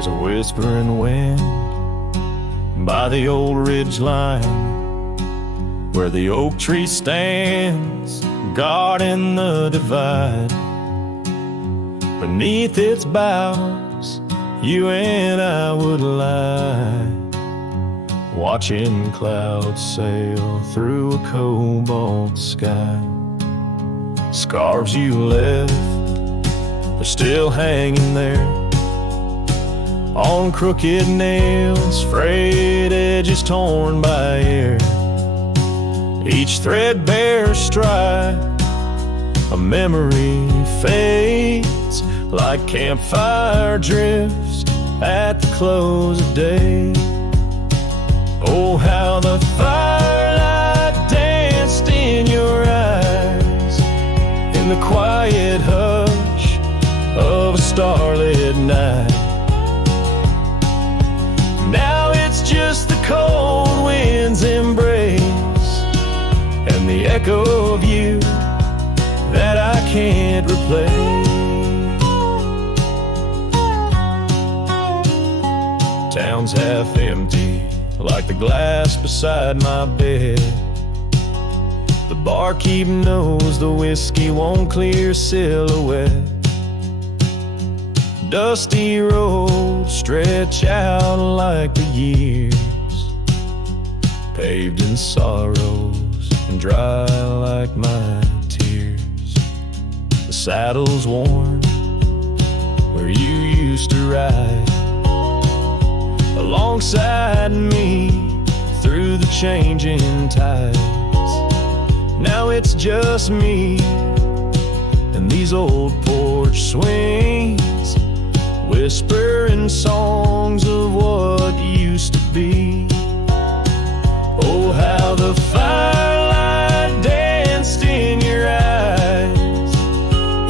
There's a whispering wind by the old ridge line where the oak tree stands guarding the divide. Beneath its boughs you and I would lie, watching clouds sail through a cobalt sky. Scarves you left, they're still hanging there on crooked nails, frayed edges torn by air. Each threadbare stripe, a memory fades like campfire drifts at the close of day. Oh, how the firelight danced in your eyes in the quiet hush of a starlit night. Now it's just the cold wind's embrace and the echo of you that I can't replace. Town's half empty, like the glass beside my bed. The barkeep knows the whiskey won't clear silhouette. Dusty roads stretch out like the years, paved in sorrows and dry like my tears. The saddle's worn where you used to ride alongside me through the changing tides. Now it's just me and these old porch swings, whispering songs of what used to be. Oh, how the firelight danced in your eyes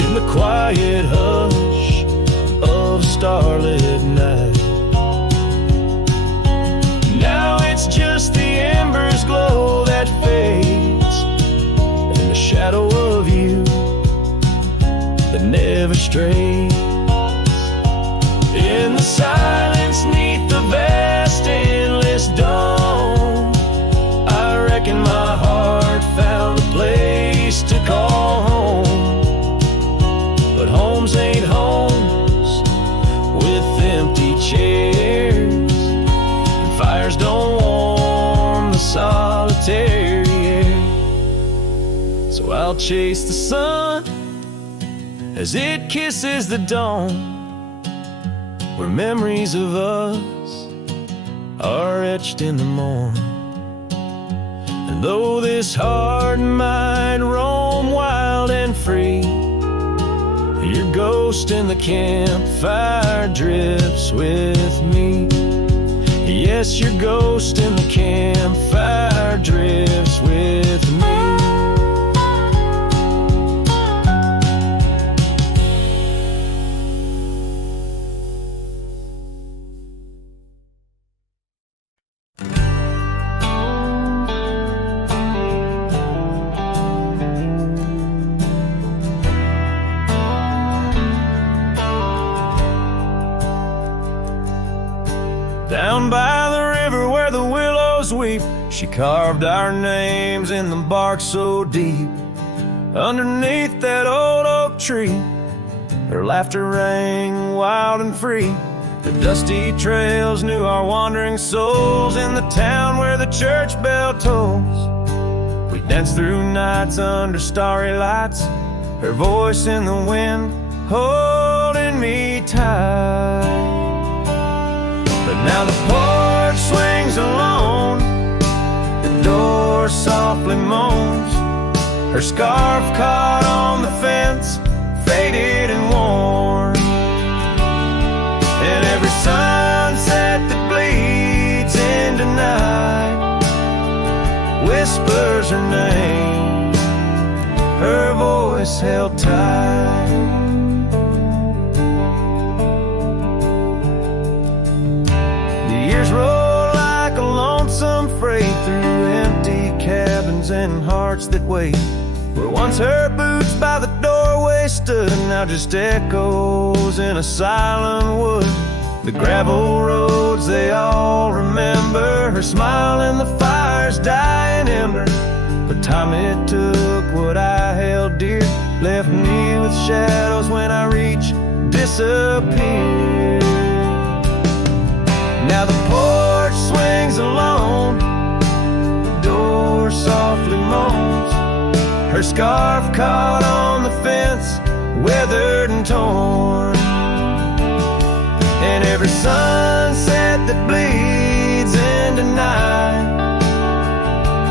in the quiet hush of starlit night. Now it's just the embers glow that fades and the shadow of you that never strays. In the silence neath the vast endless dome, I reckon my heart found a place to call home. But homes ain't homes with empty chairs, and fires don't warm the solitary air. So I'll chase the sun as it kisses the dawn, where memories of us are etched in the morn. And though this heart might roam wild and free, your ghost in the campfire drifts with me. Yes, your ghost in the campfire drifts with me. Down by the river where the willows weep, she carved our names in the bark so deep. Underneath that old oak tree, her laughter rang wild and free. The dusty trails knew our wandering souls in the town where the church bell tolls. We danced through nights under starry lights, her voice in the wind holding me tight. But now the porch swings alone, the door softly moans, her scarf caught on the fence, faded and worn. And every sunset that bleeds into night whispers her name, her voice held tight. Roll like a lonesome freight through empty cabins and hearts that wait. Where once her boots by the doorway stood, now just echoes in a silent wood. The gravel roads they all remember, her smile and the fire's dying ember. But time it took what I held dear, left me with shadows when I reach disappear. Now the porch swings alone, the door softly moans, her scarf caught on the fence, weathered and torn. And every sunset that bleeds into night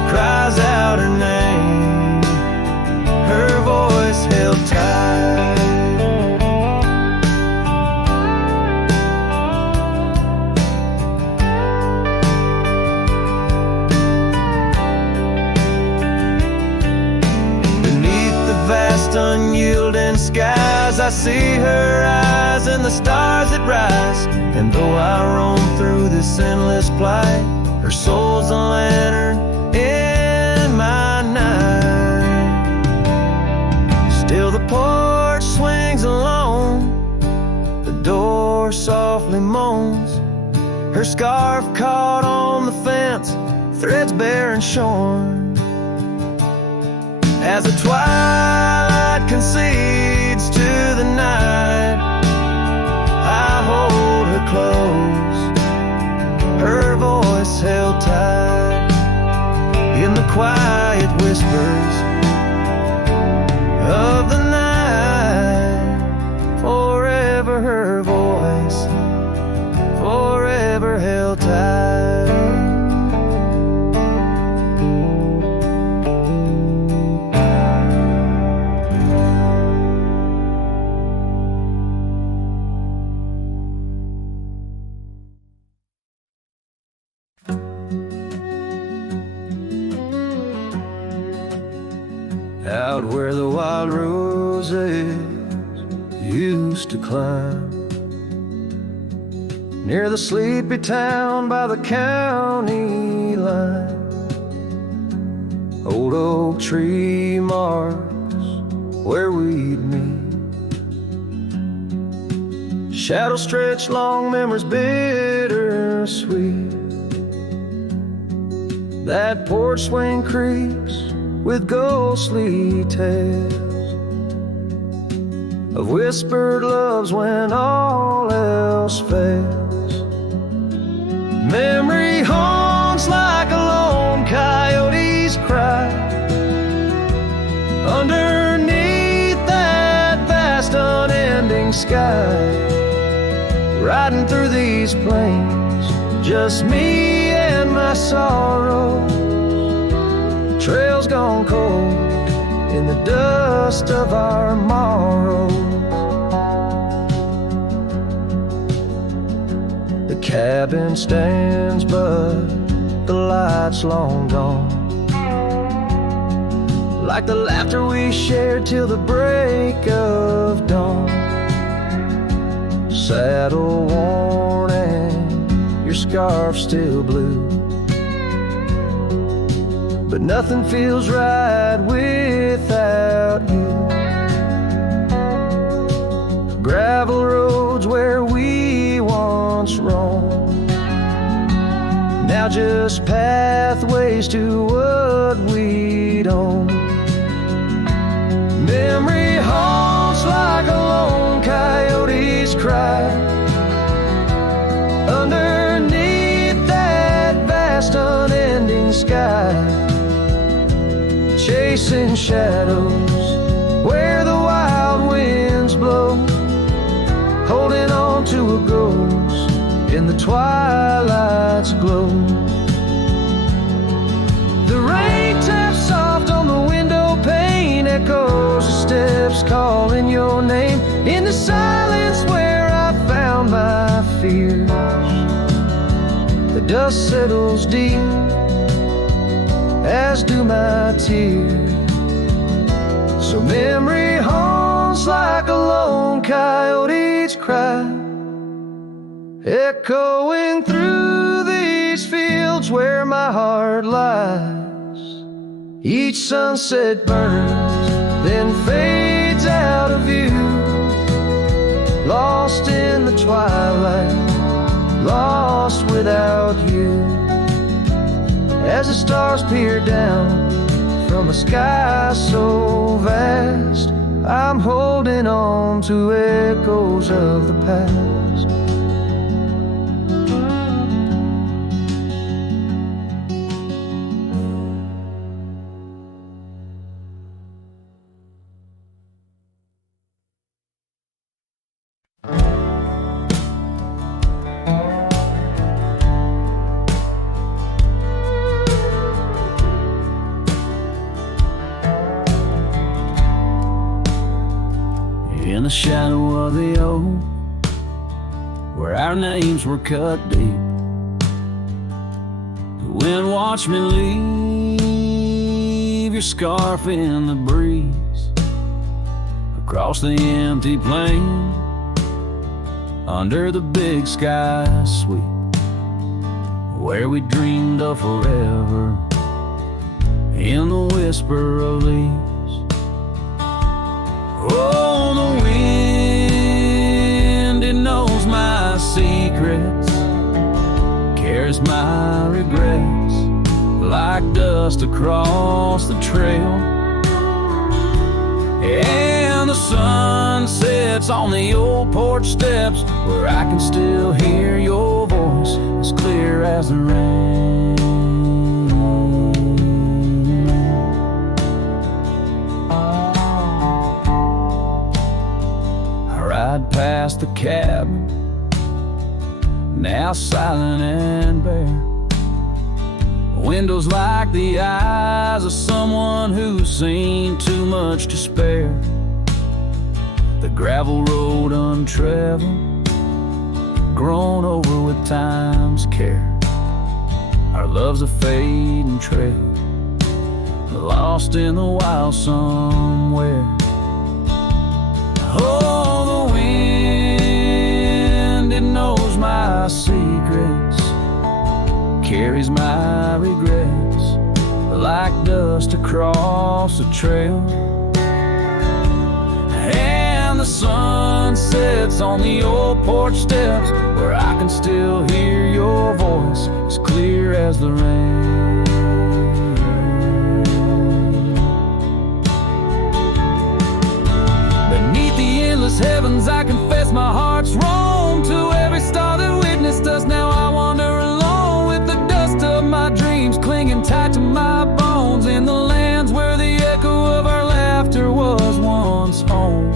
cries out her name, her voice held tight. Beneath the vast unyielding skies, I see her eyes and the stars that rise. And though I roam through this endless plight, her soul's a lantern in my night. Still the porch swings alone, the door softly moans, her scarf caught on the fence, threads bare and shorn. As the twilight concedes to the night, I hold her close, her voice held tight in the quiet whispers of the night. Forever her voice, forever held tight. Out where the wild roses used to climb, near the sleepy town by the county line, old oak tree marks where we'd meet, shadows stretch long, memories bittersweet. That porch swing creaks with ghostly tales of whispered loves when all else fails. Memory haunts like a lone coyote's cry underneath that vast unending sky. Riding through these plains, just me and my sorrow, trails gone cold in the dust of our morrows. The cabin stands but the light's long gone, like the laughter we shared till the break of dawn. Saddle worn and your scarf still blue, but nothing feels right without you. Gravel roads where we once roamed, now just pathways to what we'd own. Memory haunts like a lone coyote's cry underneath that vast unending sky, chasing shadows where the wild winds blow, holding on to a ghost in the twilight's glow. The rain taps soft on the window pane, echoes of steps calling your name in the silence where I found my fears. The dust settles deep, as do my tears. So memory haunts like a lone coyote's cry, echoing through these fields where my heart lies. Each sunset burns, then fades out of view, lost in the twilight lost without you. As the stars peer down from a sky so vast, I'm holding on to echoes of the past. In the shadow of the oak, where our names were cut deep, the wind watched me leave your scarf in the breeze, across the empty plain, under the big sky sweep, where we dreamed of forever, in the whisper of leaves. Oh, the wind, it knows my secrets, carries my regrets like dust across the trail. And the sun sets on the old porch steps, where I can still hear your voice as clear as the rain. Ride past the cabin, now silent and bare. Windows like the eyes of someone who's seen too much to spare. The gravel road untraveled, grown over with time's care. Our love's a fading trail, lost in the wild somewhere. Oh, the wind, it knows my secrets, carries my regrets like dust across a trail. And the sun sets on the old porch steps, where I can still hear your voice as clear as the rain. Heavens, I confess my heart's wrong to every star that witnessed us. Now I wander alone with the dust of my dreams clinging tight to my bones, in the lands where the echo of our laughter was once home.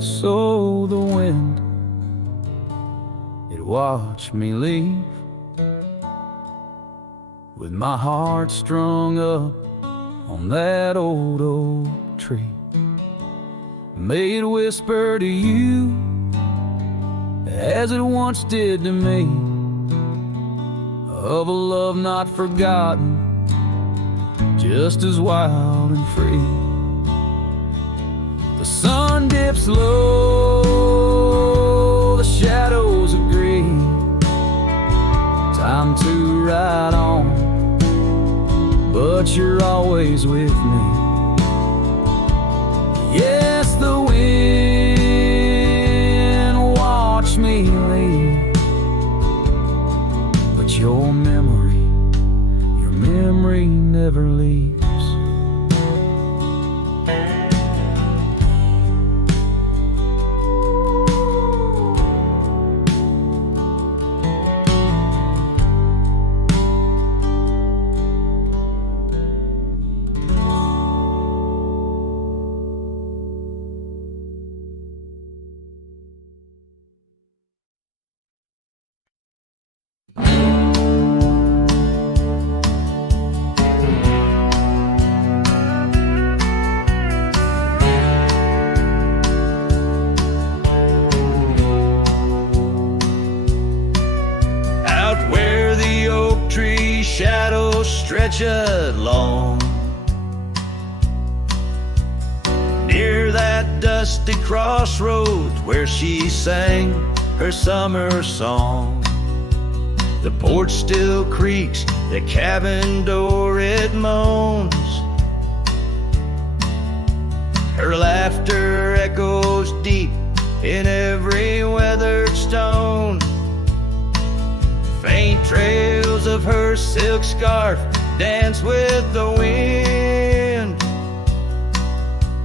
So the wind, it watched me leave, with my heart strung up on that old oak tree. May it whisper to you, as it once did to me, of a love not forgotten, just as wild and free. The sun dips low, the shadows agree, time to ride on, but you're always with me. Yes, the wind watched me leave, but your memory never leaves. Shadows stretch along near that dusty crossroads where she sang her summer song. The porch still creaks, the cabin door it moans. Her laughter echoes deep in every weathered stone. Trails of her silk scarf dance with the wind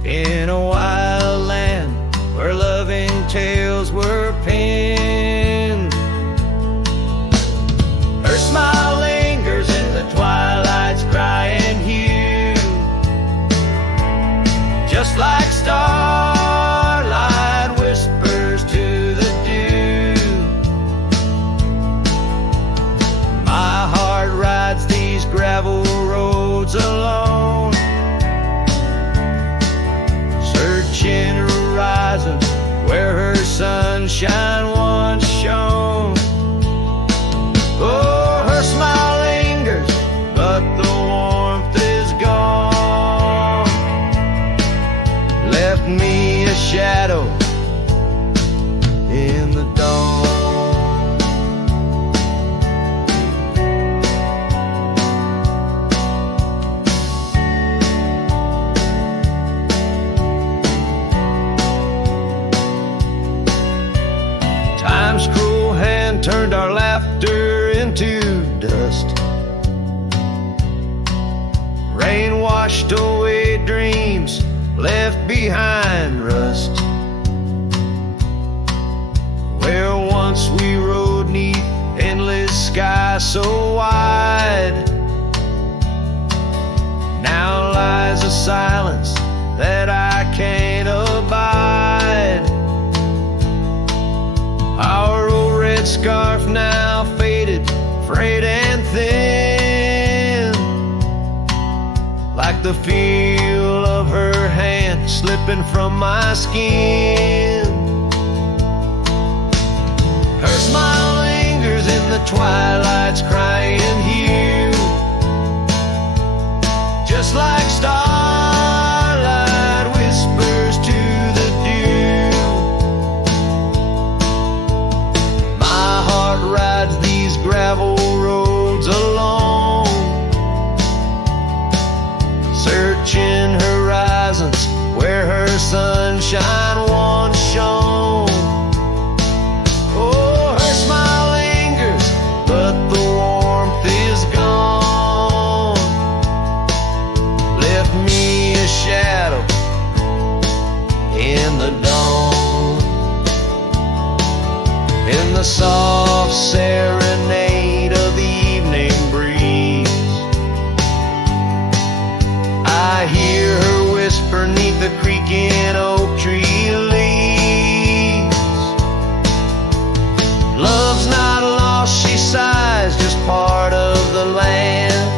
in a wild land where loving tales were penned. Her smile lingers in the twilight's crying hue, just like starlight whispers to the dew. My heart rides these gravel roads alone, searching horizons where her sunshine once shone. Oh, her smile lingers, but the warmth is gone. Left me a shadow in the dawn. Time's cruel hand turned our laughter into dust. Rain washed away dreams, left behind rust. Where once we rode 'neath endless sky so wide, now lies a silence that I can't abide. Our old red scarf now faded, frayed and thin, like the feel of her hand slipping from my skin. Her smile lingers in the twilight's crying hue, just like starlight whispers to the dew. My heart rides these gravel roads alone, searching horizons where her sunshine once shone. Oh, her smile lingers, but the warmth is gone. Left me a shadow in the dawn. In the soft serenade of the evening breeze, I hear her whisper 'neath the creaking oak tree leaves. Love's not lost, she sighs, just part of the land.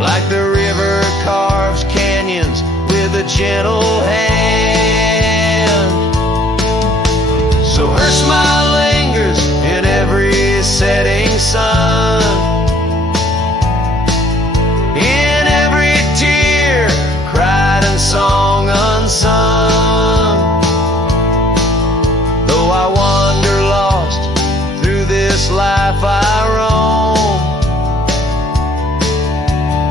Like the river carves canyons with a gentle hand. So her smile lingers in every setting sun, in every tear cried and song unsung. Though I wander lost through this life I roam,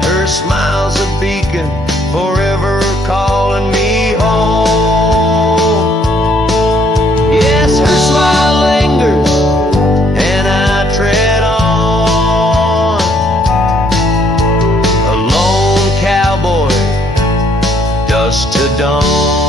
her smile's a beacon forever calling me home. Yes, her smile lingers and I tread on, a lone cowboy, dusk to dawn.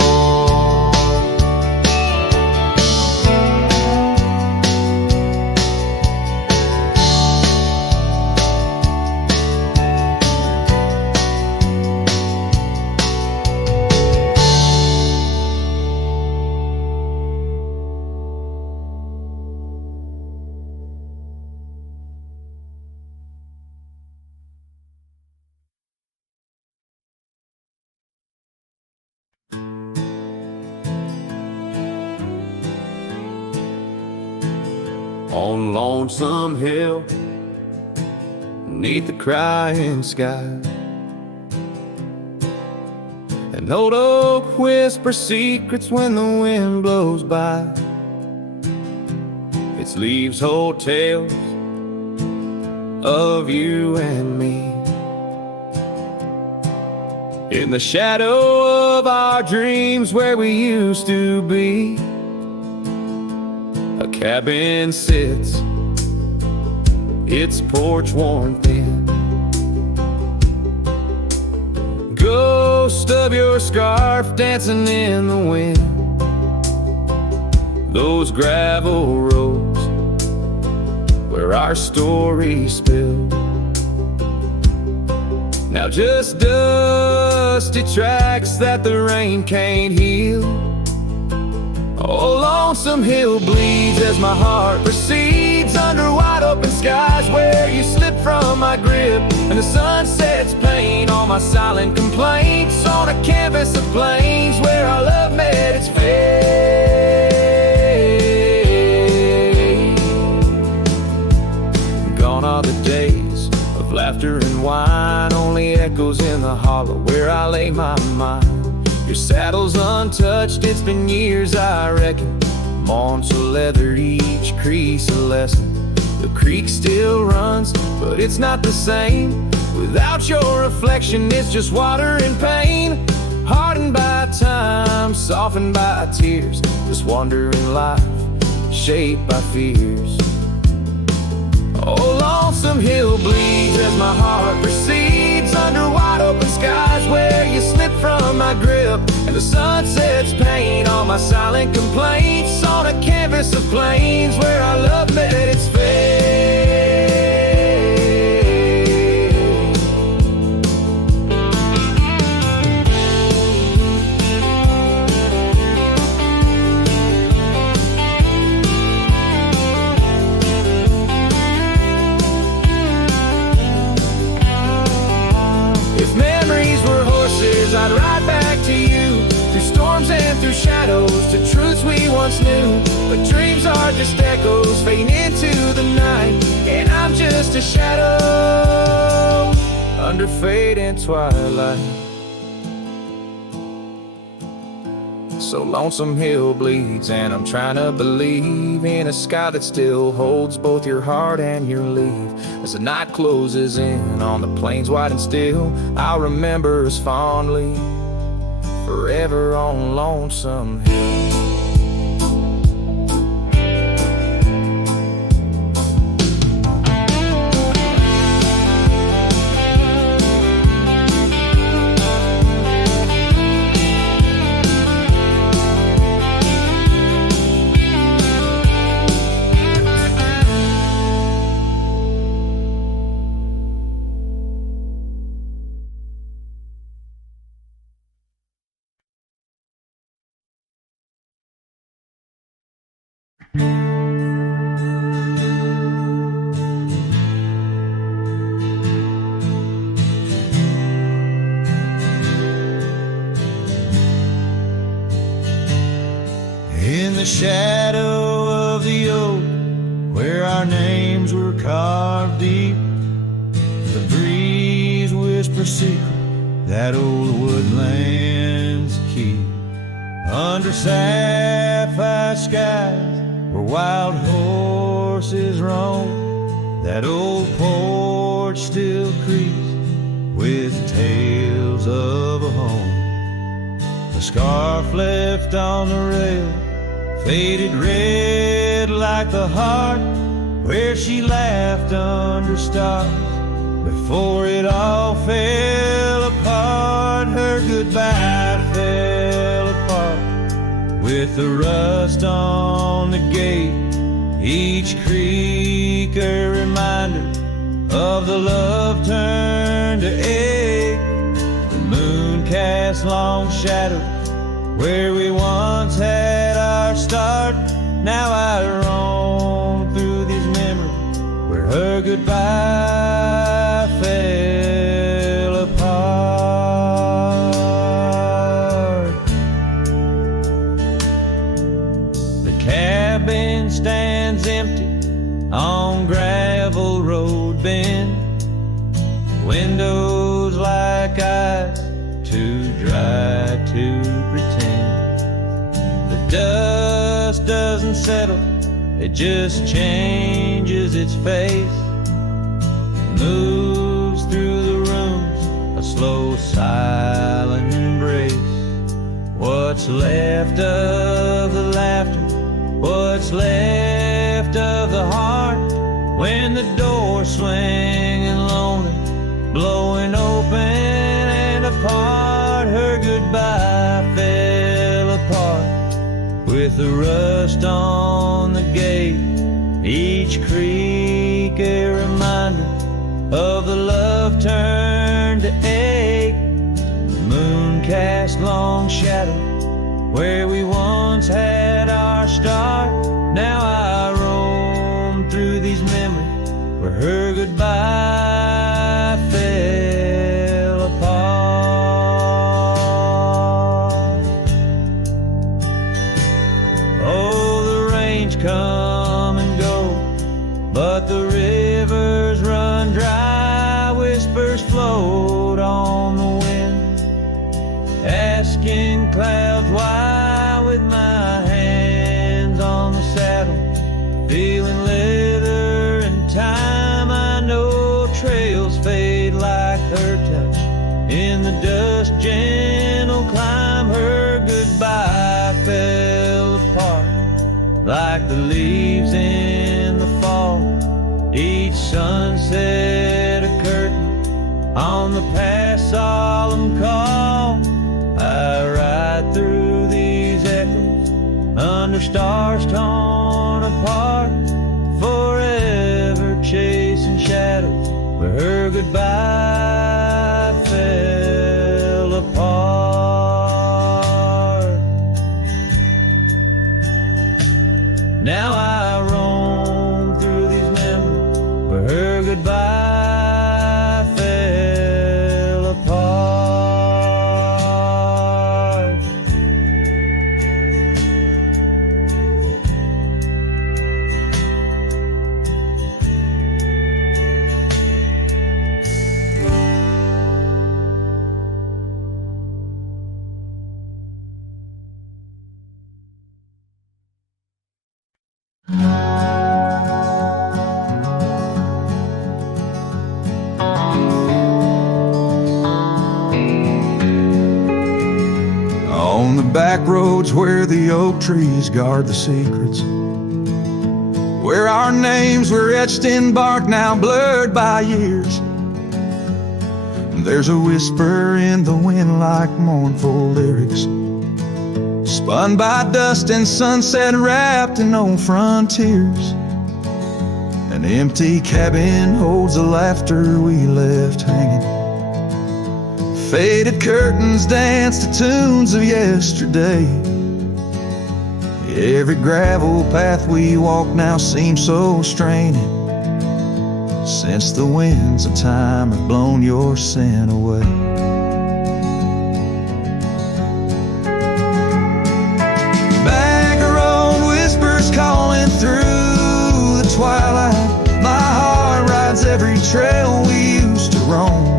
On Lonesome Hill, neath the crying sky, an old oak whispers secrets when the wind blows by. Its leaves hold tales of you and me, in the shadow of our dreams where we used to be. A cabin sits its porch worn thin. Ghost of your scarf dancing in the wind. Those gravel roads where our story spilled, now just dusty tracks that the rain can't heal. Oh, lonesome hill bleeds as my heart proceeds under wide open skies where you slip from my grip, and the sun sets paint on my silent complaints on a canvas of plains where our love met its fate. Gone are the days of laughter and wine, only echoes in the hollow where I lay my mind. Your saddle's untouched, it's been years I reckon. Mourned so leather, each crease a lesson. The creek still runs, but it's not the same. Without your reflection, it's just water and pain. Hardened by time, softened by tears. This wandering life, shaped by fears. Oh, lonesome hill bleeds as my heart proceeds under wide open skies where you slip from my grip, and the sun sets paint on my silent complaints on a canvas of plains where our love met its fate. I'd ride back to you, through storms and through shadows, to truths we once knew. But dreams are just echoes fading into the night, and I'm just a shadow under fading twilight. So lonesome hill bleeds, and I'm trying to believe in a sky that still holds both your heart and your leave. As the night closes in on the plains wide and still, I'll remember us fondly, forever on Lonesome Hill. In the shadow of the oak, where our names were carved deep, the breeze whispers secret that old woodlands keep. Under sapphire skies where wild horses roam, that old porch still creaks with tales of a home. A scarf left on the rail, faded red like the heart where she laughed under stars before it all fell apart. Her goodbye fell apart with the rust on the gate, each creak a reminder of the love turned to ache. The moon cast long shadows where we once had our start. Now I roam through these memories where her goodbye fell apart. The cabin stands empty on gravel road bend, windows like eyes too dry to pretend. The dust doesn't settle, it just changes its face, moves through the rooms, a slow silent embrace. What's left of the laughter, what's left of the heart when the doors swinging lonely, blowing open and apart, her goodbye fell apart with the rust on the gate, each creak a reminder of the love turned to ache. The moon cast long shadow where we once had our start. Now I roam through these memories where her goodbye fell apart. Oh, the rains come and go, but the rivers run dry. Whispers float on the wind, asking clouds why. With my hands on the saddle, feeling leather and time, I know trails fade like her touch. In the dust, gentle climb, her goodbye fell apart like the leaves in the fall. Each sunset a curtain on the past solemn call. I ride through these echoes under stars torn apart, forever chasing shadows where her goodbye fell apart. Now I roam through these memories where her goodbye fell apart. On the back roads where the oak trees guard the secrets, where our names were etched in bark now blurred by years, there's a whisper in the wind like mournful lyrics, spun by dust and sunset wrapped in old frontiers. An empty cabin holds the laughter we left hanging. Faded curtains dance to tunes of yesterday. Every gravel path we walk now seems so straining, since the winds of time have blown your sin away. Back road whispers calling through the twilight. My heart rides every trail we used to roam,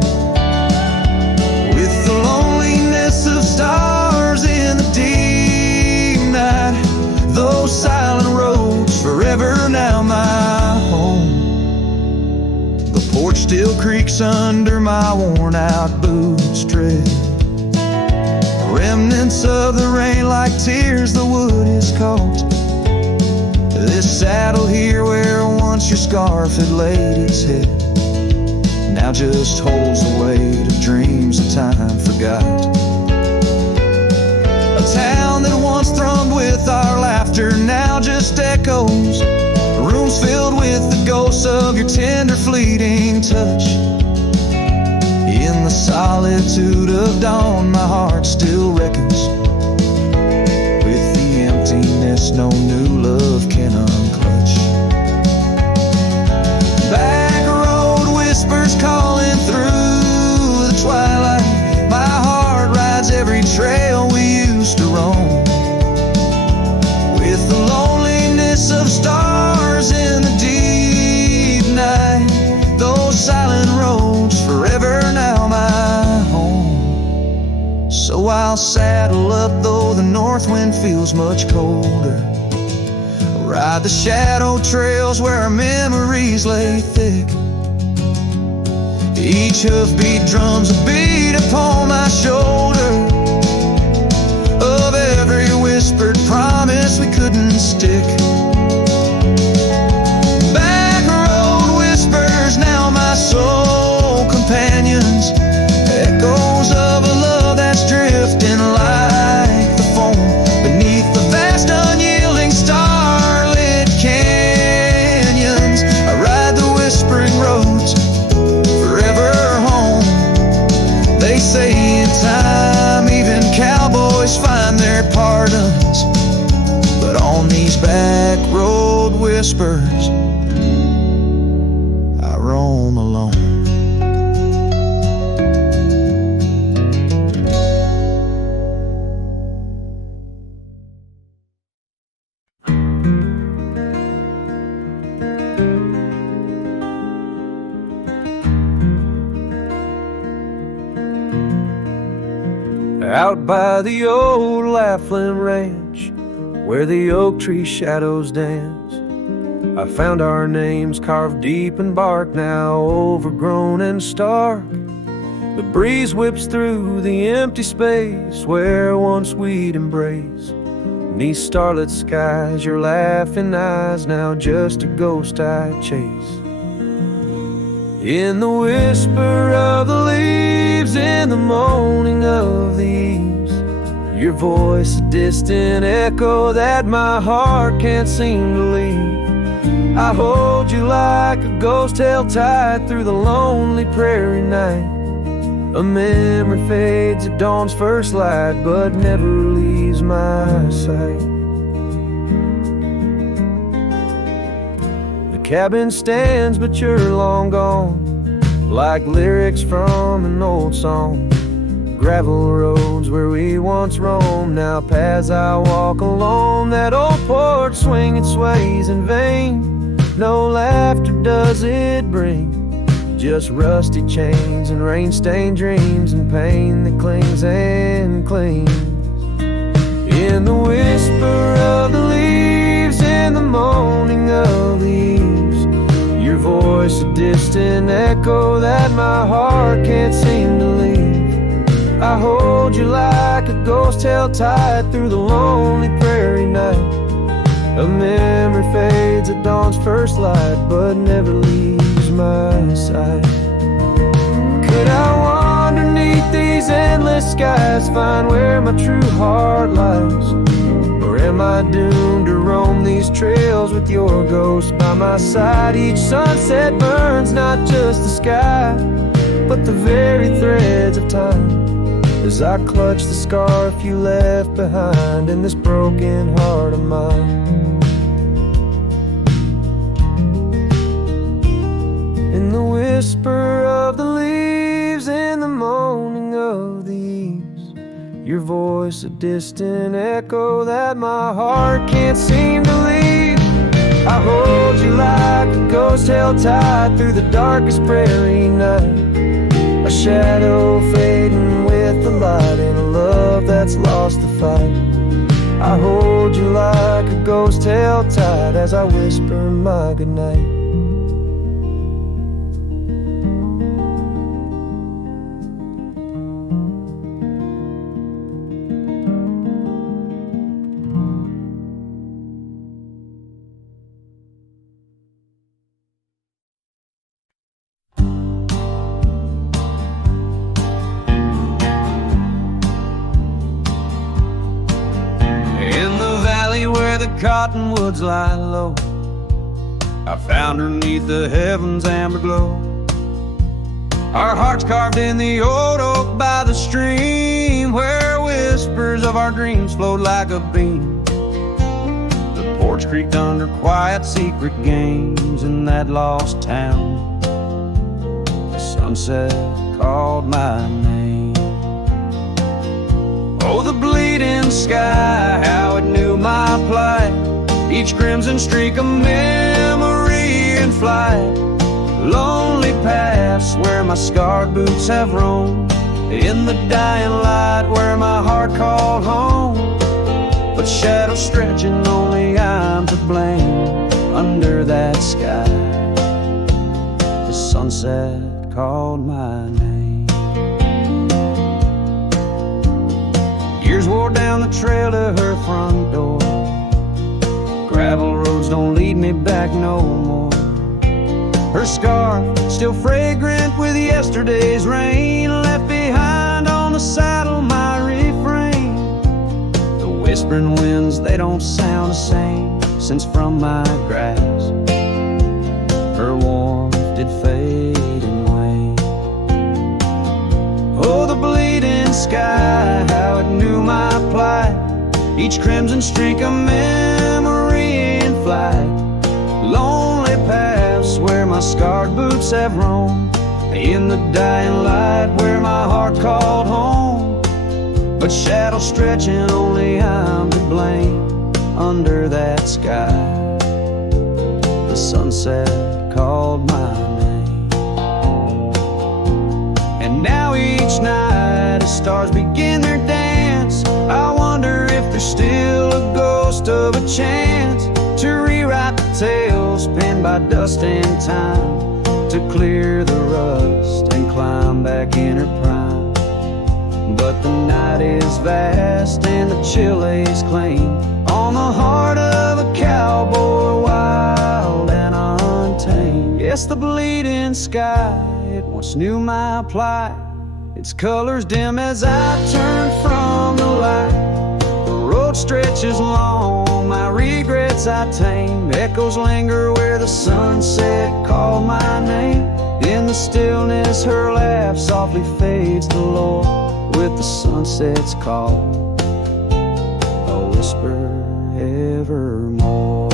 with the loneliness of stars in the deep night. Those silent roads forever now my home. The porch still creaks under my worn out boots tread. Remnants of the rain like tears the wood is caught. This saddle here where once your scarf had laid its head now just holds the weight of dreams that time forgot. A town that once thrummed with our laughter now just echoes. Rooms filled with the ghosts of your tender fleeting touch. In the solitude of dawn my heart still reckons with the emptiness no new love can unclutch. Back road whispers calling through the twilight. My heart rides every trail we used to roam, with the loneliness of stars in the deep night. Those silent roads forever now my home. So I'll saddle up though the north wind feels much colder, ride the shadow trails where our memories lay thick. Each hoofbeat drums a beat upon my shoulder of every whispered promise we couldn't stick. Back road whispers, I roam alone. Out by the old Laughlin Ranch, where the oak tree shadows dance, I found our names carved deep in bark, now overgrown and stark. The breeze whips through the empty space where once we'd embrace. Beneath starlit skies, your laughing eyes, now just a ghost I chase. In the whisper of the leaves, in the moaning of the eaves, your voice a distant echo that my heart can't seem to leave. I hold you like a ghost held tight through the lonely prairie night. A memory fades at dawn's first light, but never leaves my sight. The cabin stands, but you're long gone, like lyrics from an old song. Gravel roads where we once roamed, now paths I walk alone. That old porch swing, it sways in vain. No laughter does it bring, just rusty chains and rain-stained dreams and pain that clings and clings. In the whisper of the leaves, in the moaning of the eaves, your voice a distant echo that my heart can't seem to leave. I hold you like a ghost held tight through the lonely prairie night. A memory fades at dawn's first light, but never leaves my sight. Could I wander beneath these endless skies, find where my true heart lies? Or am I doomed to roam these trails with your ghost by my side? Each sunset burns not just the sky, but the very threads of time, as I clutch the scarf you left behind in this broken heart of mine. In the whisper of the leaves, in the moaning of the eaves, your voice a distant echo that my heart can't seem to leave. I hold you like a ghost held tight through the darkest prairie night. A shadow fading with the light in a love that's lost the fight. I hold you like a ghost held tight as I whisper my goodnight. Cottonwoods lie low, I found her 'neath the heavens' amber glow. Our hearts carved in the old oak by the stream, where whispers of our dreams flowed like a beam. The porch creaked under quiet secret games in that lost town. The sunset called my name. Oh, the bleeding sky, how it knew my plight. Each crimson streak a memory in flight. Lonely paths where my scarred boots have roamed, in the dying light where my heart called home. But shadows stretching, only I'm to blame. Under that sky, the sunset called my name. Years wore down the trail to her front door. Gravel roads don't lead me back no more. Her scarf still fragrant with yesterday's rain, left behind on the saddle my refrain. The whispering winds, they don't sound the same since from my grasp her warmth did fade and wane. Oh, the bleeding sky, how it knew my plight. Each crimson streak a memory in flight. my scarred boots have roamed in the dying light where my heart called home. But shadow stretching, only I'm to blame. Under that sky, the sunset called my name. And now each night as stars begin their dance, I wonder if there's still a ghost of a chance to rewrite the tales penned by dust and time, to clear the rust and climb back in her prime. But the night is vast and the chill lays claim on the heart of a cowboy, wild and untamed. Yes, the bleeding sky, it once knew my plight, its colors dim as I turn from the light. The road stretches long, my regrets I tame. Echoes linger where the sunset called my name. In the stillness her laugh softly fades to low with the sunset's call, a whisper evermore.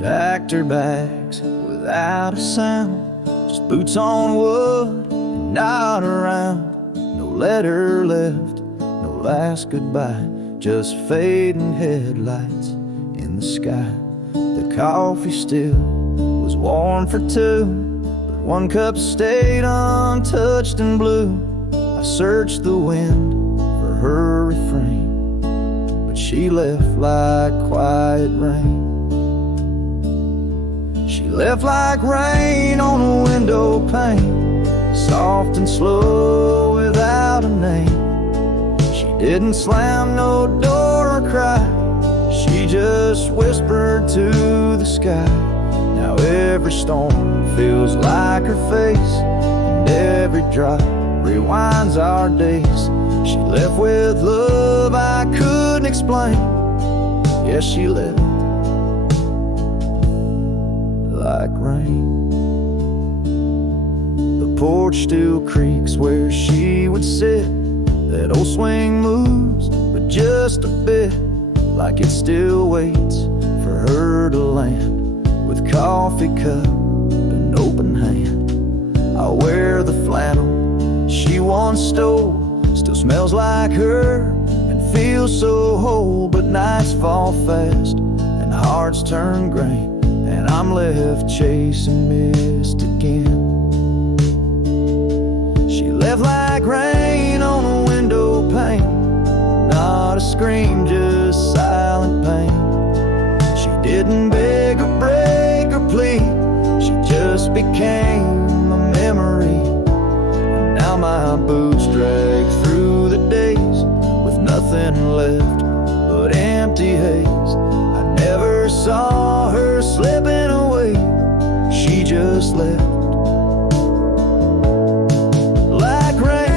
Packed her bags without a sound, just boots on wood and not around. No letter left, no last goodbye, just fading headlights in the sky. The coffee still was warm for two, but one cup stayed untouched and blue. I searched the wind for her refrain, but she left like quiet rain. She left like rain on a window pane, soft and slow without a name. She didn't slam no door or cry, she just whispered to the sky. Now every storm feels like her face, and every drop rewinds our days. She left with love I couldn't explain. Yes, she left like rain. The porch still creaks where she would sit. That old swing moves, but just a bit, like it still waits for her to land. With coffee cup and open hand, I'll wear the flannel she once stole. Still smells like her and feels so whole. But nights fall fast and hearts turn gray, and I'm left chasing mist again. She left like rain on a window pane, not a scream, just silent pain. She didn't beg or break or plead, she just became a memory. And now my boots drag through the days with nothing left but empty haze. I never saw her slipping away, she just left like rain.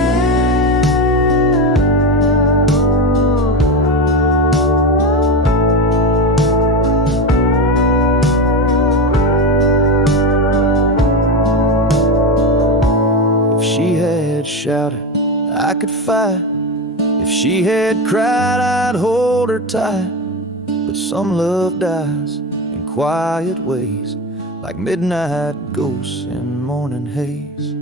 If she had shouted, I could fight. If she had cried, I'd hold her tight. But some love dies in quiet ways, like midnight ghosts in morning haze.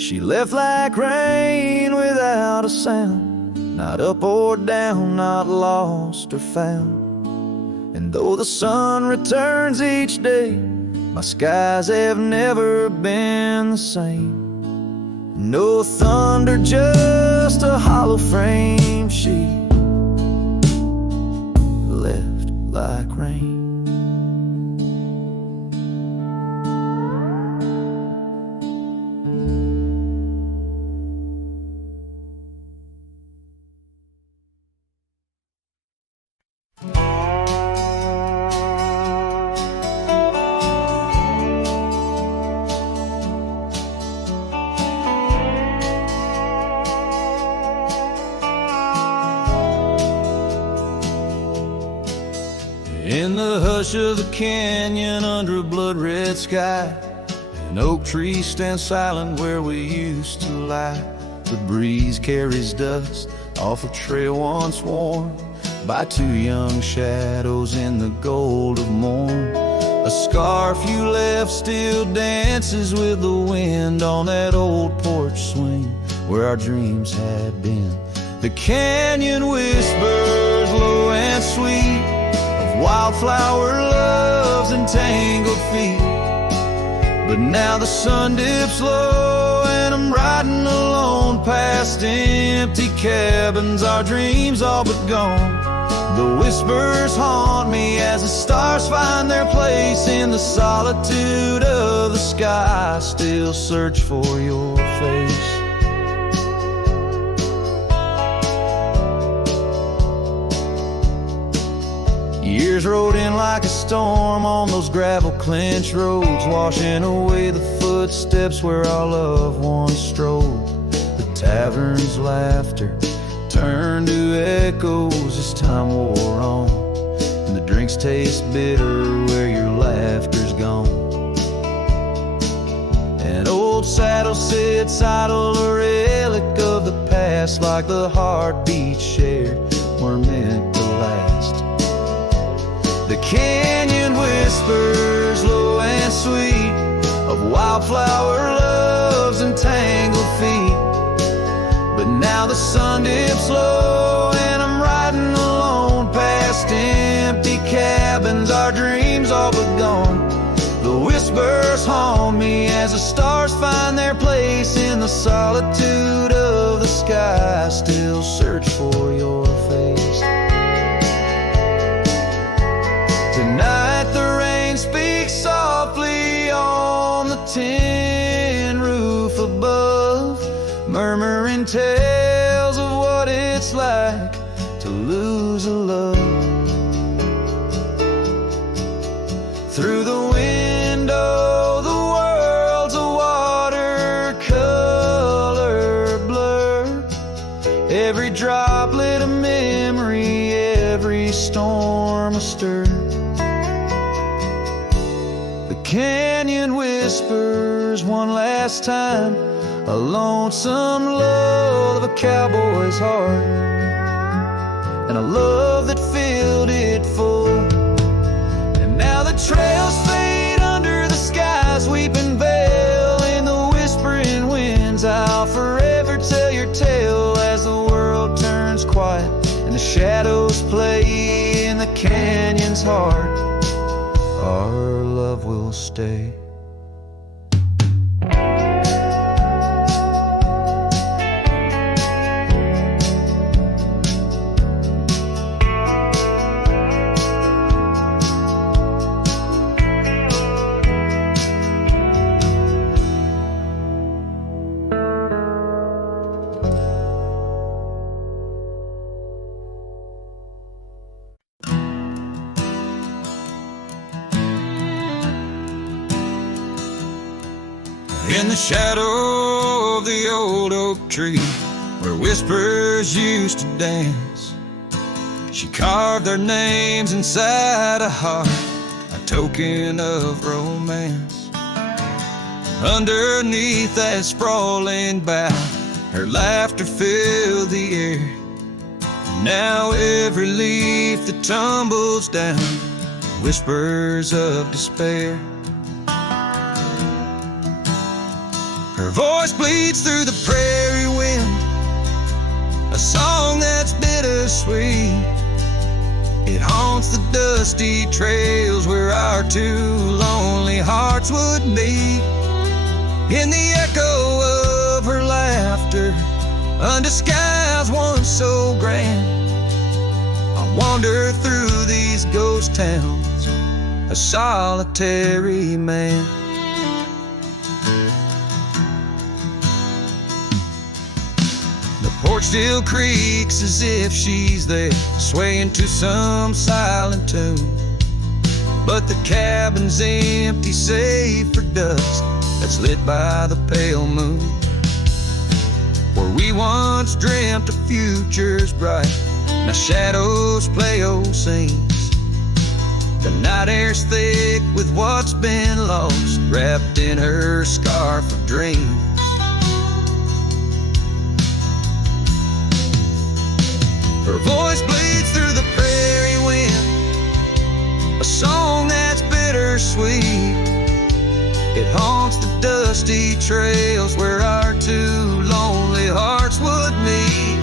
She left like rain without a sound, not up or down, not lost or found. And though the sun returns each day, my skies have never been the same. No thunder, just a hollow frame. She left like rain. In the hush of the canyon under a blood-red sky, an oak tree stands silent where we used to lie. The breeze carries dust off a trail once worn by two young shadows in the gold of morn. A scarf you left still dances with the wind on that old porch swing where our dreams had been. The canyon whispers low and sweet of wildflower loves and tangled feet. But now the sun dips low and I'm riding alone past empty cabins, our dreams all but gone. The whispers haunt me as the stars find their place in the solitude of the sky. I still search for your face. Years rode in like a storm on those gravel clinch roads, washing away the footsteps where our loved ones strolled. The tavern's laughter turned to echoes as time wore on, and the drinks taste bitter where your laughter's gone. An old saddle sits idle, a relic of the past, like the heartbeat shared were meant to last. The canyon whispers low and sweet of wildflower loves and tangled feet. But now the sun dips low and I'm riding alone past empty cabins, our dreams all but gone. The whispers haunt me as the stars find their place in the solitude of the sky. I still search for your face. Tonight the rain speaks softly on the tin roof above, murmuring tales of what it's like to lose a love. Through the window, the world's a watercolor blur. Every droplet a memory, every storm a stir. The canyon whispers one last time, a lonesome love of a cowboy's heart, and a love that filled it full. And now the trails fade under the sky's weeping veil. In the whispering winds, I'll forever tell your tale as the world turns quiet and the shadows play in the canyon's heart. Our love will stay. In the shadow of the old oak tree where whispers used to dance, she carved their names inside a heart, a token of romance. Underneath that sprawling bough, her laughter filled the air. Now every leaf that tumbles down, whispers of despair. Her voice bleeds through the prairie wind, a song that's bittersweet. It haunts the dusty trails where our two lonely hearts would meet. In the echo of her laughter, under skies once so grand, I wander through these ghost towns, a solitary man. The porch still creaks as if she's there, swaying to some silent tune. But the cabin's empty save for dust that's lit by the pale moon. Where we once dreamt of futures bright, now shadows play old scenes. The night air's thick with what's been lost, wrapped in her scarf of dreams. Her voice bleeds through the prairie wind, a song that's bittersweet. It haunts the dusty trails where our two lonely hearts would meet.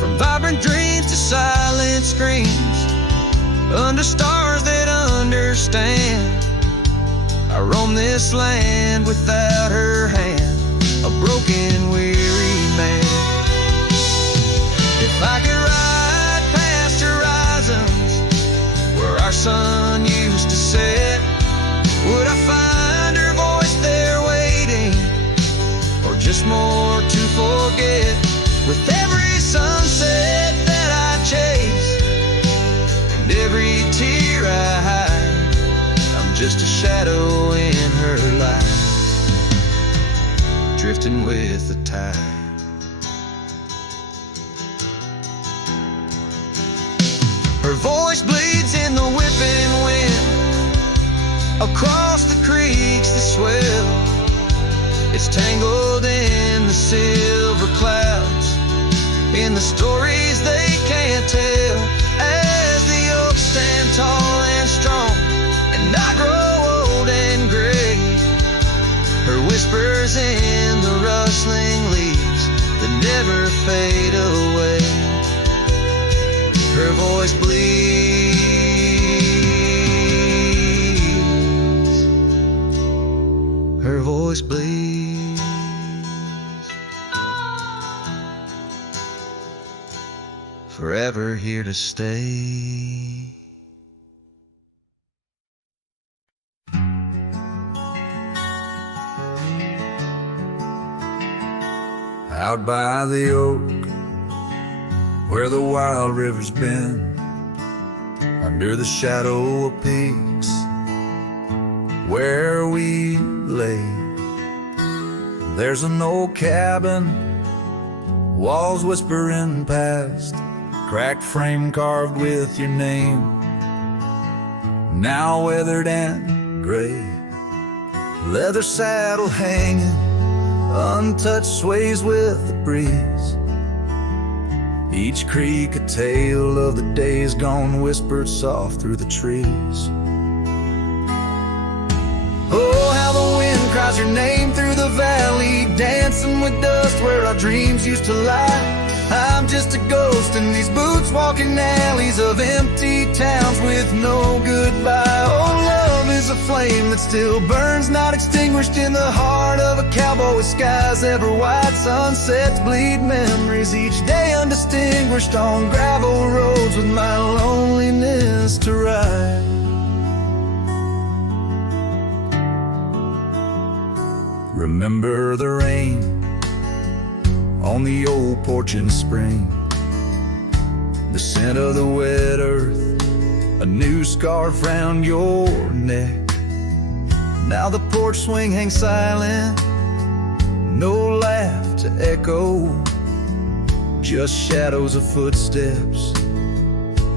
From vibrant dreams to silent screams, under stars that understand, I roam this land without her hand, a broken, weary man. If I could ride past horizons where our sun used to set, would I find her voice there waiting, or just more to forget? With every sunset that I chase and every tear I hide, I'm just a shadow in her life, drifting with the tide. Her voice bleeds in the whipping wind, across the creeks that swell. It's tangled in the silver clouds, in the stories they can't tell. As the oaks stand tall and strong, and I grow old and gray, her whispers in the rustling leaves that never fade away. Her voice bleeds, her voice bleeds. Forever here to stay. Out by the oak, where the wild river's been, under the shadow of peaks where we lay, there's an old cabin, walls whispering past, cracked frame carved with your name, now weathered and gray. Leather saddle hanging, untouched, sways with the breeze. Each creak a tale of the days gone, whispered soft through the trees. Oh, how the wind cries your name through the valley, dancing with dust where our dreams used to lie. I'm just a ghost in these boots, walking alleys of empty towns with no goodbye. Oh, love is a flame that still burns, not extinguished in the heart of a cowboy with skies ever white. Sunsets bleed memories each day, undistinguished on gravel roads with my loneliness to ride. Remember the rain on the old porch in spring, the scent of the wet earth, a new scarf round your neck. Now the porch swing hangs silent, no laugh to echo, just shadows of footsteps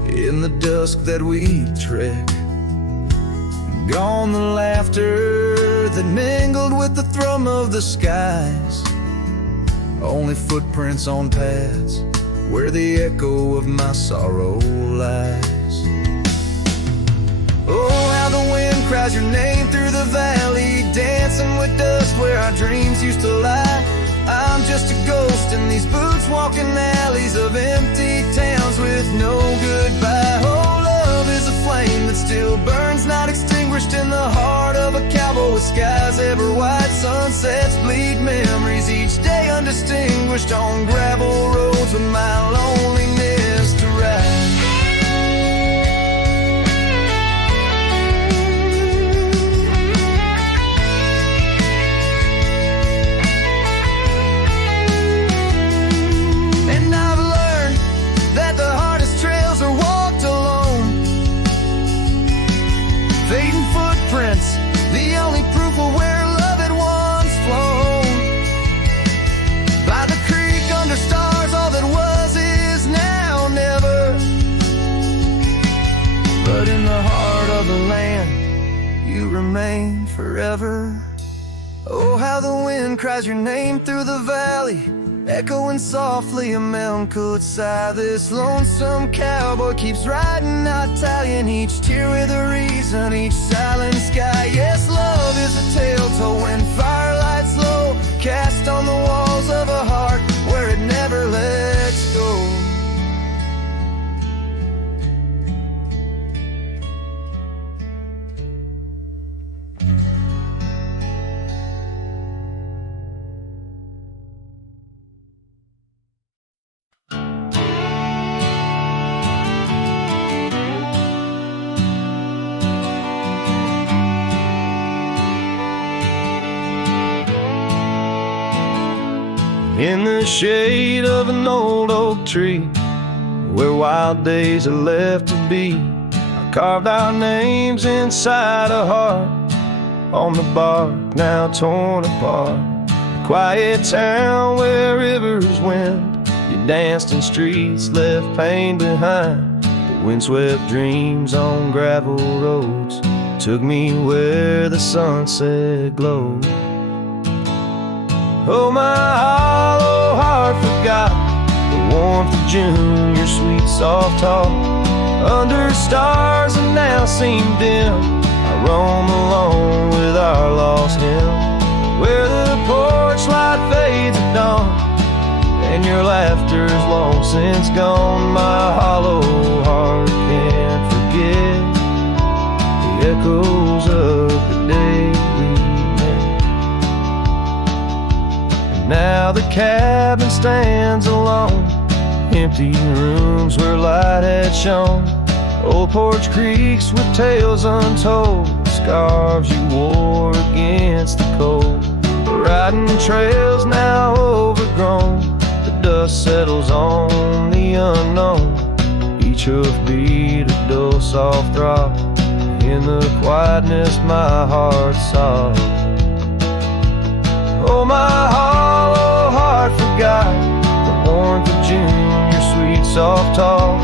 in the dusk that we trek. Gone the laughter that mingled with the thrum of the skies, only footprints on paths where the echo of my sorrow lies. Oh, how the wind cries your name through the valley, dancing with dust where our dreams used to lie. I'm just a ghost in these boots, walking alleys of empty towns with no goodbye. Oh, love is a flame that still burns, not extinguished in the heart of a cowboy with skies ever white. Sunsets bleed memories each day, undistinguished on gravel roads with my loneliness to ride. The only proof of where love had once flown. By the creek under stars, all that was is remain forever. Oh, how the wind cries your name through the valley, echoing softly a melancholy sigh. This lonesome cowboy keeps riding out Italian, each tear with a reason, each silent sky. Yes, love is a tale told when firelights low, cast on the walls of a heart where it never lets go. In the shade of an old oak tree, where wild days are left to be, I carved our names inside a heart on the bark now torn apart. A quiet town where rivers went, you danced in streets, left pain behind. But windswept dreams on gravel roads took me where the sunset glowed. Oh, my hollow heart forgot the warmth of June, your sweet soft talk. Under stars that now seem dim, I roam alone with our lost hymn, where the porch light fades at dawn, and your laughter's long since gone. My hollow heart can't forget the echoes of the day we met. Now the cabin stands alone, empty rooms where light had shone, old porch creaks with tales untold, scarves you wore against the cold. The riding trails now overgrown, the dust settles on the unknown, each hoofbeat a dull soft throb. In the quietness my heart sobs. Oh, my hollow heart forgot the warmth of June, your sweet soft talk.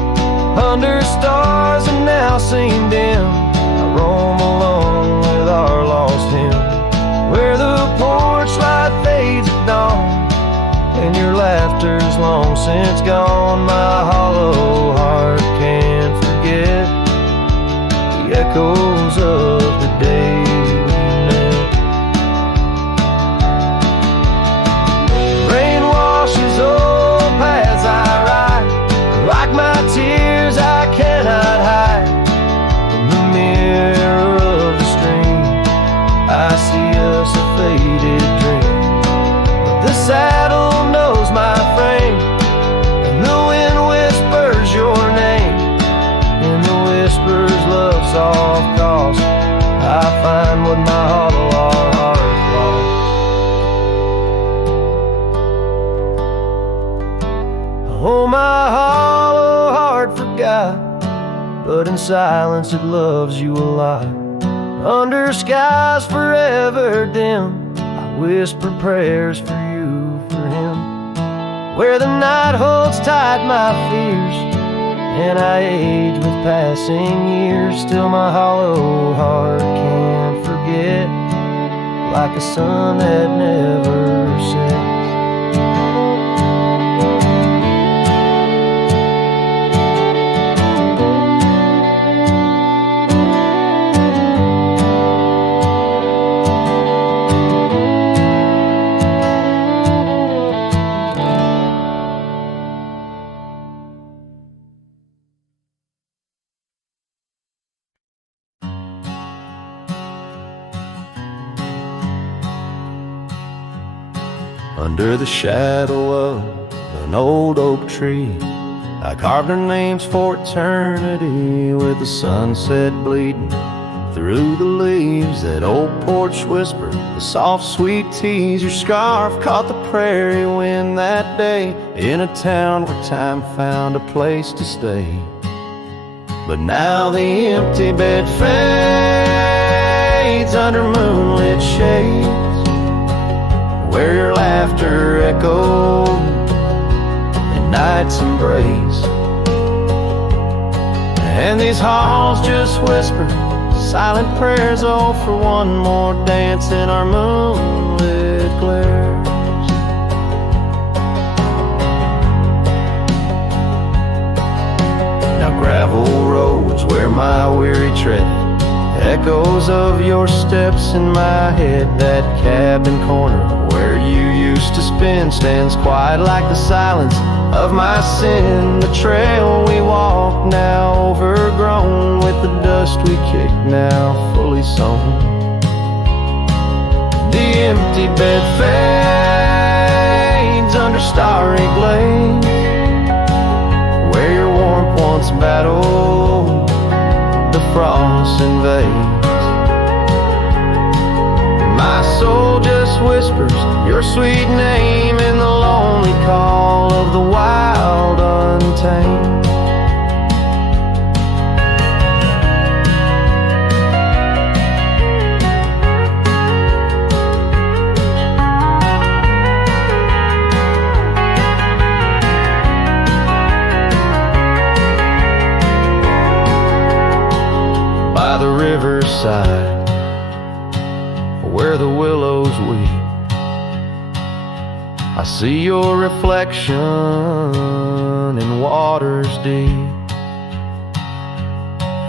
Under stars that now seem dim, I roam alone with our lost hymn, where the porch light fades at dawn, and your laughter's long since gone. My hollow heart can't forget the echoes of the day we met. Rain washes old paths I ride, like my tears I cannot hide. In the mirror of the stream, I see us a faded dream, but the saddle knows my frame, and the wind whispers your name. In the whispers love soft calls, I find what my hollow heart lost. Oh, my hollow heart forgot, but in silence it loves you a lot. Under skies forever dim, I whisper prayers for you, for him, where the night holds tight my fears, and I age with passing years. Still my hollow heart can't forget, like a sun that never sets. Under the shadow of an old oak tree, I carved our names for eternity, with the sunset bleeding through the leaves. That old porch whisper, the soft sweet tease. Your scarf caught the prairie wind that day, in a town where time found a place to stay. But now the empty bed fades under moonlit shades, where your laughter echoed in night's embrace. And these halls just whisper silent prayers, oh, for one more dance in our moonlit glares. Now gravel roads where my weary tread, echoes of your steps in my head. That cabin corner where you used to spend stands quiet like the silence of my sin. The trail we walk now overgrown, with the dust we kick now fully sown. The empty bed fades under starry glades, where your warmth once battled the frost invades. My soul just whispers your sweet name in the lonely call of the wild untamed. By the riverside, where the willows weep, I see your reflection in waters deep.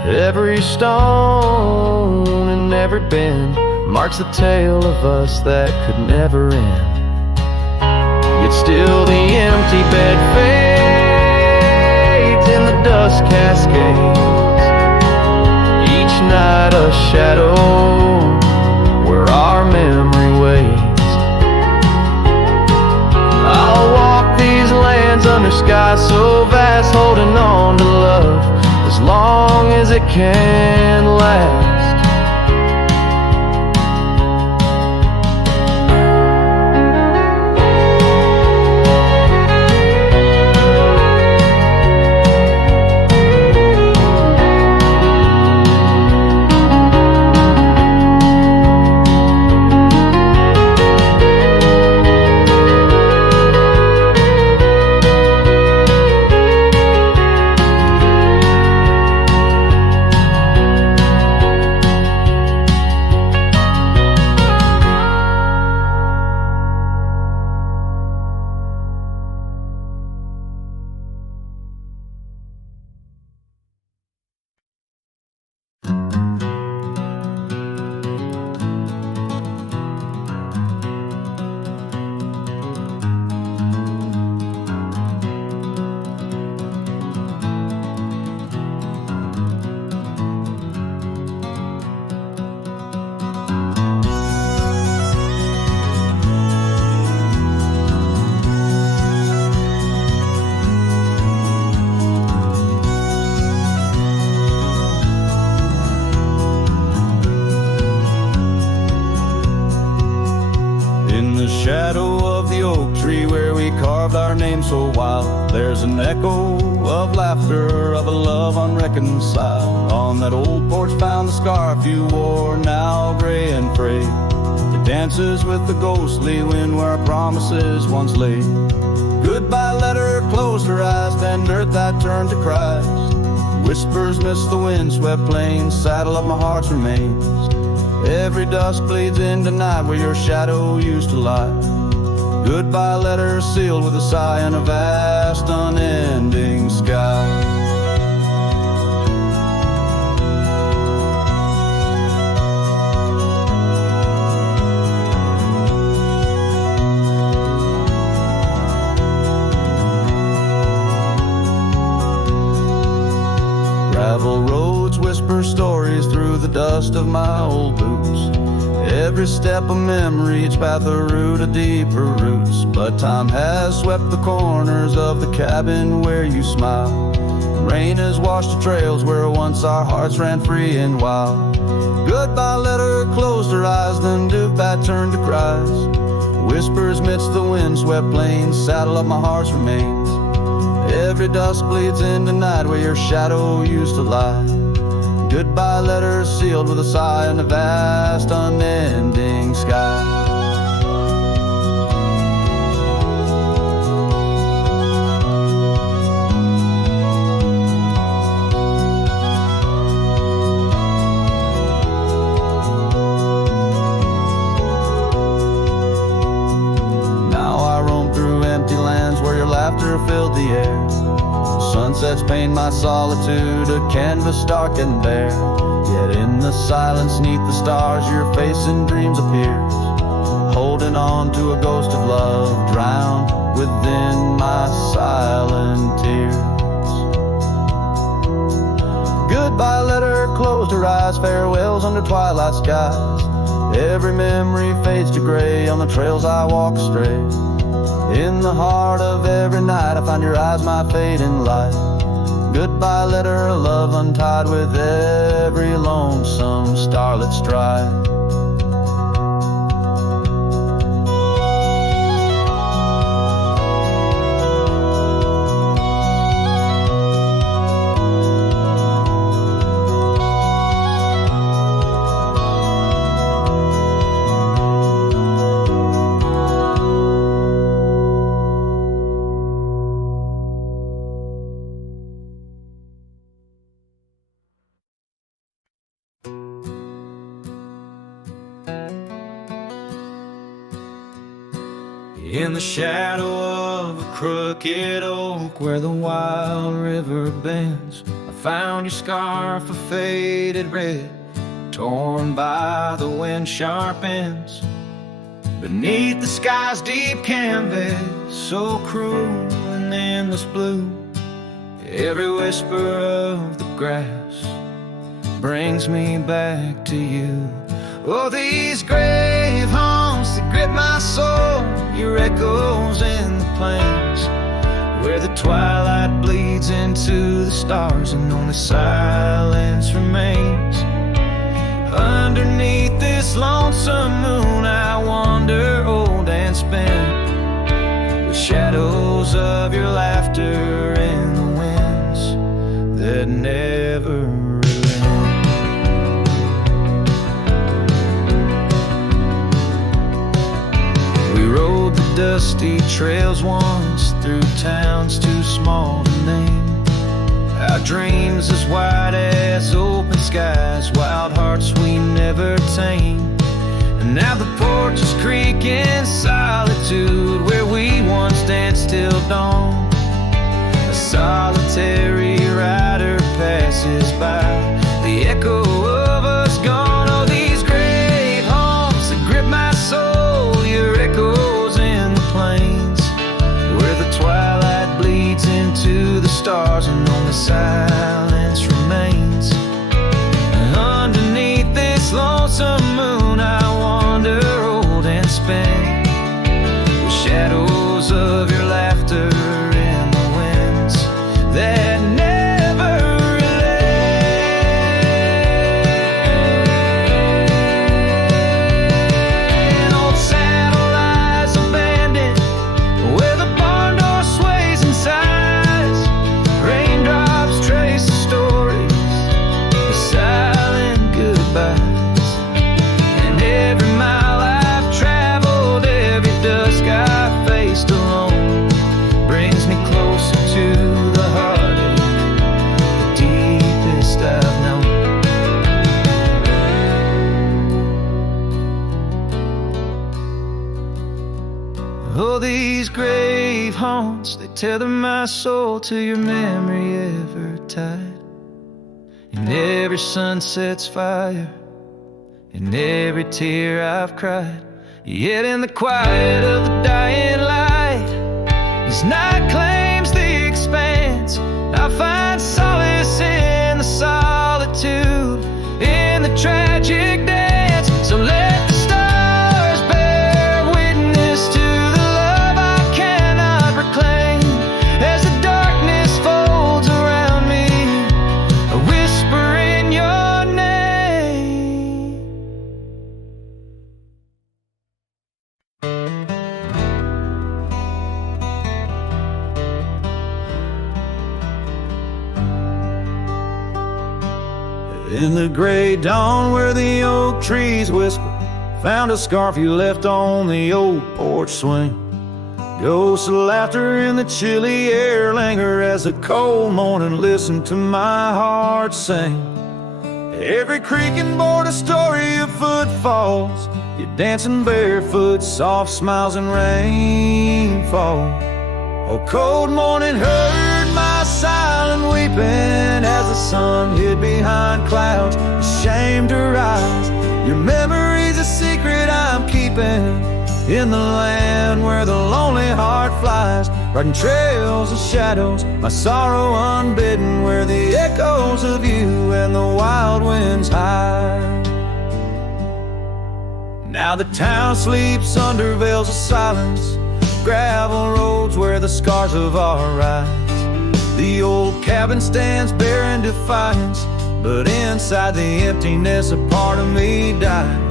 Every stone and every bend marks the tale of us that could never end. Yet still the empty bed fades in the dust cascades. Each night a shadow where our memory waits. I'll walk these lands under skies so vast, holding on to love as long as it can last. So wild, there's an echo of laughter, of a love unreconciled. On that old porch found the scarf you wore, now gray and frayed. It dances with the ghostly wind where our promises once lay. Goodbye letter closed her eyes, then earth I turned to Christ. Whispers miss the wind-swept plains, saddle of my heart's remains. Every dusk bleeds into night where your shadow used to lie. Goodbye letter sealed with a sigh in a vast unending sky. Gravel roads whisper stories through the dust of my old boots. Every step a memory, each path a root of deeper roots. But time has swept the corners of the cabin where you smile. Rain has washed the trails where once our hearts ran free and wild. Goodbye letter closed her eyes, then Dubat turned to Christ. Whispers midst the wind-swept plains, saddle of my heart's remains. Every dusk bleeds into night where your shadow used to lie. Goodbye letter sealed with a sigh in the vast unending sky. sunsets paint my solitude, a canvas stark and bare. Yet in the silence neath the stars your face in dreams appears, holding on to a ghost of love drowned within my silent tears. Goodbye letter closed her eyes, farewells under twilight skies. Every memory fades to gray on the trails I walk astray. In the heart of every night I find your eyes, my fading light. Goodbye letter, love untied with every lonesome starlit stride. In the shadow of a crooked oak where the wild river bends, I found your scarf of faded red, torn by the wind sharp ends. Beneath the sky's deep canvas, so cruel and endless blue, every whisper of the grass brings me back to you. Oh, these grave haunts that grip my soul, your echoes in the plains, where the twilight bleeds into the stars and only silence remains. Underneath this lonesome moon I wander old and spent, with shadows of your laughter in the winds that never relent. We rode the dusty trails once through towns too small to name, our dreams as wide as open skies, wild hearts we never tame. And now the porches creak in solitude, where we once danced till dawn. A solitary rider passes by, the echo of us gone. Oh, these grave haunts that grip my soul, your echoes in the plains, where the twilight bleeds into the stars and only silence remains. And underneath this lonesome moon I wander old and spent, with shadows of your laughter in the winds that never relent. Old saddle lies abandoned, where the barn door sways and sighs. Raindrops trace the stories, the silent goodbyes. And every mile I've traveled, every dusk I faced alone, brings me closer to the heartache, the deepest I've known. Oh, these grave haunts, they tether my soul to your memory ever tied. In every sunset's fire, in every tear I've cried. Yet in the quiet of the dying light, as night claims the expanse, I find solace in the solitude, in the tragic dance. So let the stars bear witness to the love I cannot reclaim, as the darkness folds around me, a whisper in your name. In the gray dawn where the oak trees whisper, found a scarf you left on the old porch swing. Ghosts of laughter in the chilly air linger as the cold morning listen to my heart sing. Every creaking board a story of footfalls, you dancing barefoot, soft smiles and rainfall. Oh, cold morning hurt heard my silent weeping as the sun hid behind clouds, ashamed to rise. Your memory's a secret I'm keeping in the land where the lonely heart flies, riding trails of shadows, my sorrow unbidden, where the echoes of you and the wild winds hide. Now the town sleeps under veils of silence, gravel roads where the scars of our rides. The old cabin stands bare in defiance, but inside the emptiness a part of me died.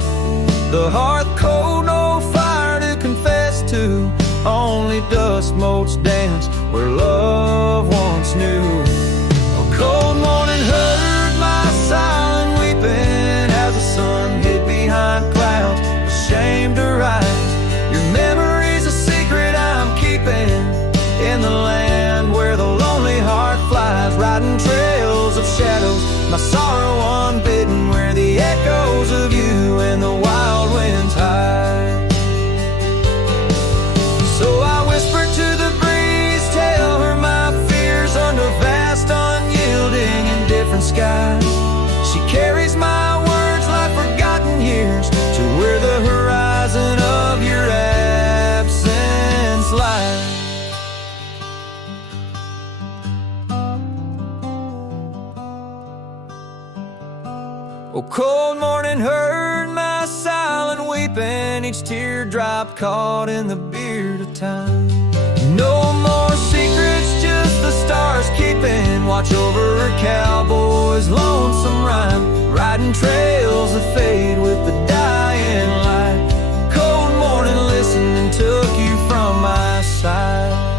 The hearth cold, no fire to confess to, only dust motes dance where love once knew. A cold morning heard my silent weeping as the sun hid behind clouds, ashamed to rise. Your memory's a secret I'm keeping in the land where the lonely heart flies, riding trails of shadows, my sorrow unbidden, where the echoes of you and the wild winds hide. So I whisper to the breeze, tell her my fears under vast, unyielding, indifferent skies. She carries my words like forgotten years to where the horizon of your absence lies. Oh, cold morning heard my silent weeping, each teardrop caught in the beard of time. No more secrets, just the stars keeping watch over a cowboy's lonesome rhyme, riding trails that fade with the dying light. Cold morning listening took you from my side.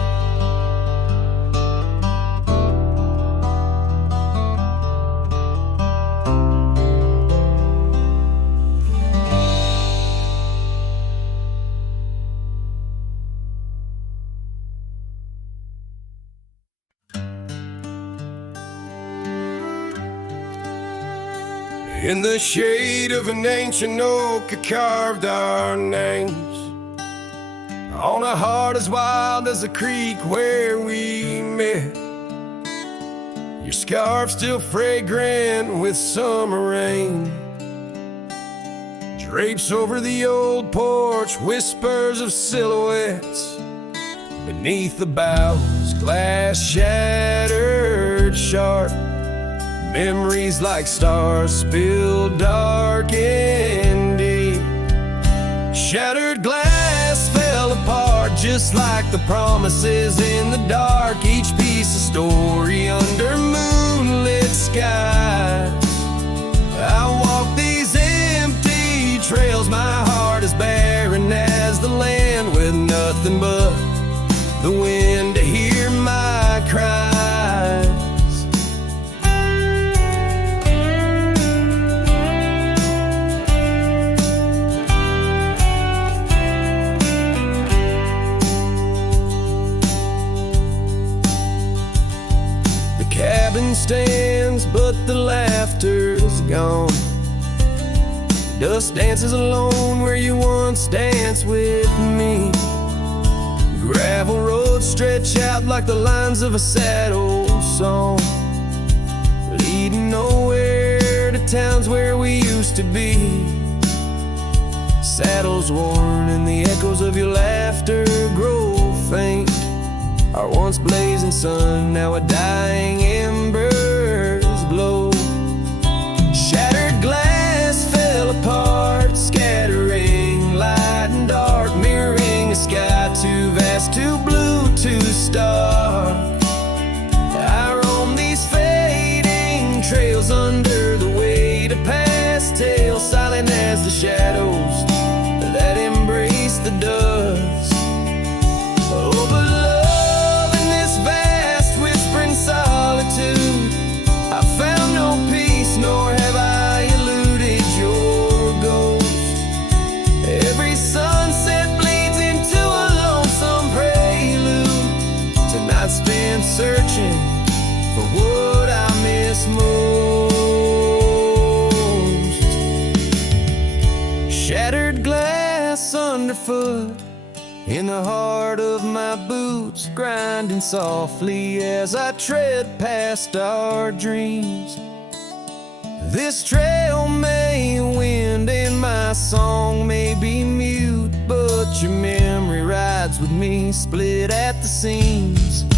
In the shade of an ancient oak, I carved our names on a heart as wild as the creek where we met. Your scarf still fragrant with summer rain drapes over the old porch, whispers of silhouettes beneath the boughs, glass shattered sharp. Memories like stars spilled dark and deep. Shattered glass fell apart just like the promises in the dark. Each piece a story under moonlit skies. I walk these empty trails, my heart is barren as the land, with nothing but the wind to hear my cries. Cabin stands, but the laughter's gone. Dust dances alone where you once danced with me. Gravel roads stretch out like the lines of a sad old song, leading nowhere to towns where we used to be. Saddles worn and the echoes of your laughter grow faint. Our once blazing sun, now a dying embers glow. Shattered glass fell apart, scattering light and dark, mirroring a sky too vast, too blue, too stark. I roam these fading trails under the weight of past tales, silent as the shadows that embrace the dust. Oh, but I found no peace, nor have I eluded your ghost. Every sunset bleeds into a lonesome prelude. Tonight spent searching for what I miss most. Shattered glass underfoot, in the heart of my boots, grinding softly as I tread past our dreams. This trail may wind and my song may be mute, but your memory rides with me, split at the seams.